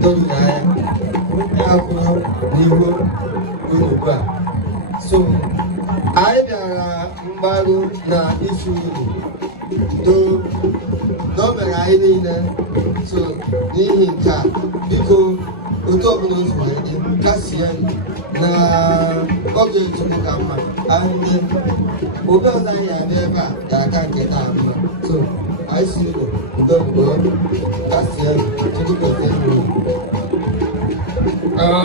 So I bịara mgbaru na isu do mere anyị niile so n'ihi nke a biko otu ọbụla ozu wee dị kasie na oge Chukwu ka mma ndị obe ọzọ anyị abịa ebe a ga-aka nke taa mma so anyị si udo mgbe kasie Chukwu gozie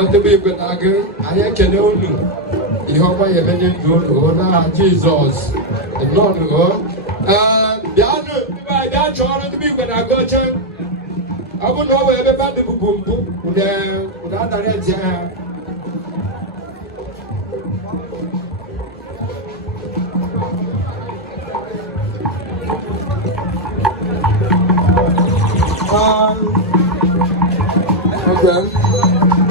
ndebe igwe na-agụ anyị ekele unu ihe ọma ya eme ndụ unu n'aha Jizọs nnọọ bịanụ bịa chọrọ ndebe igwe na-agụ oche ọ bụ na ọ bụ ebe mmadụ bụbu mbụ ụda adara eti ha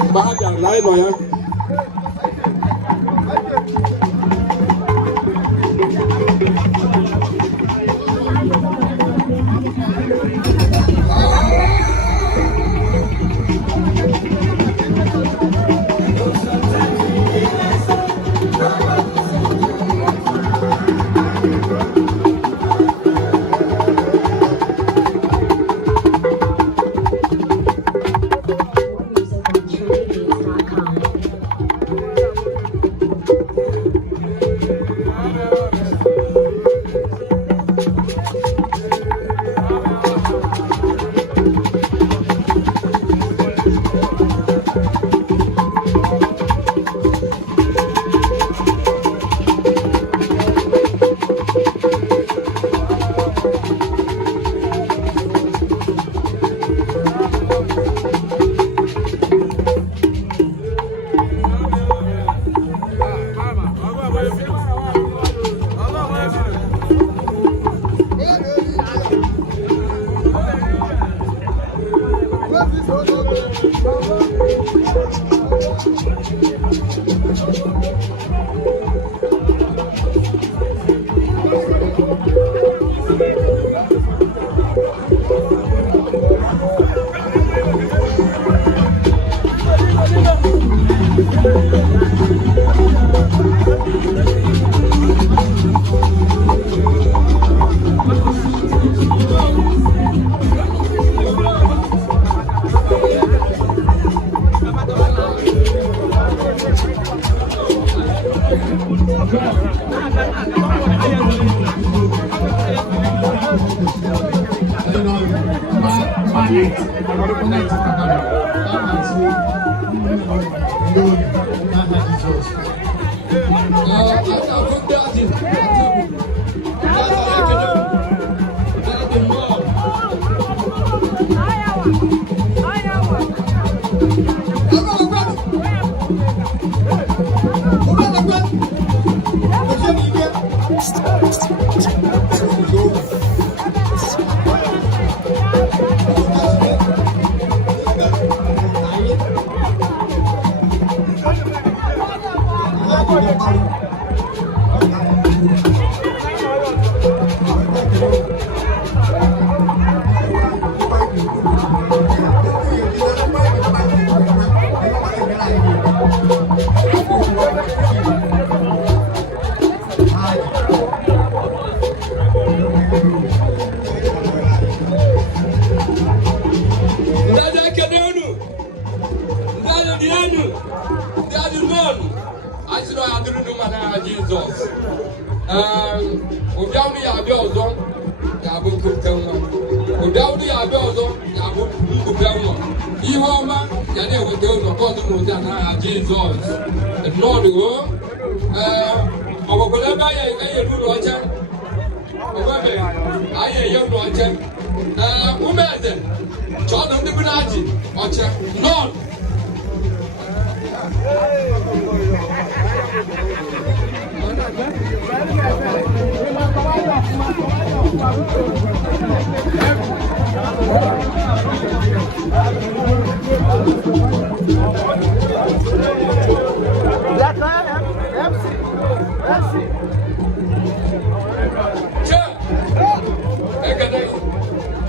mgbe ha bịara na ịnọ ya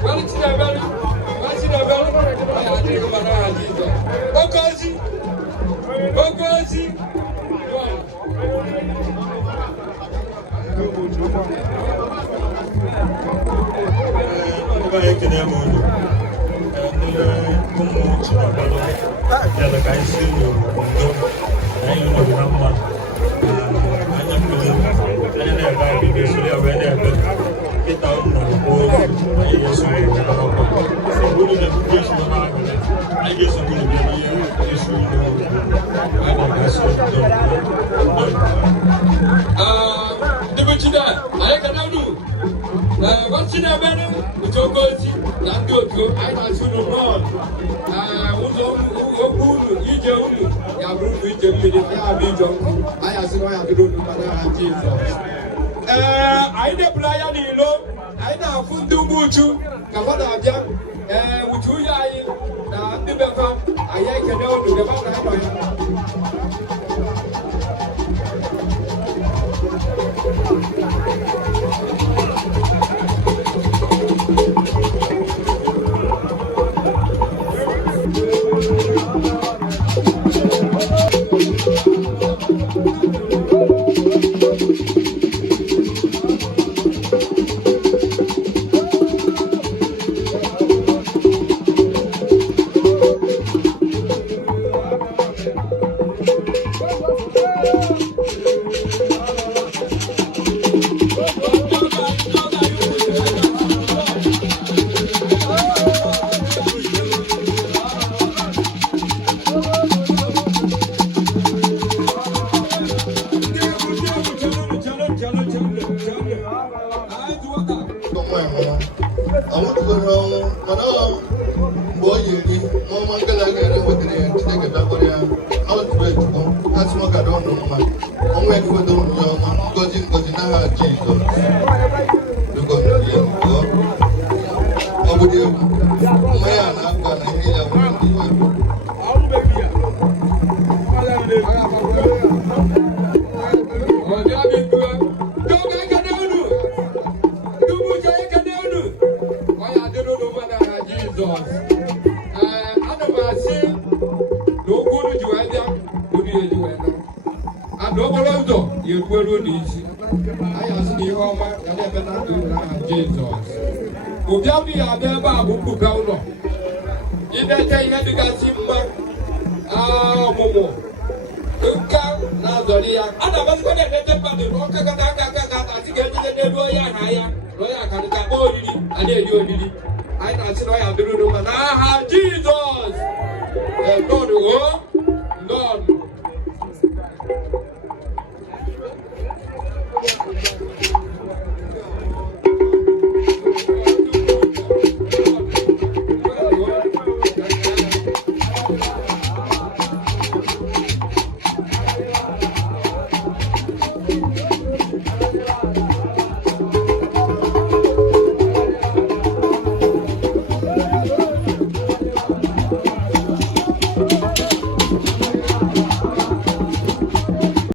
Well, it's never, What's in a better? It's all good. Not good. I don't know. Jesus!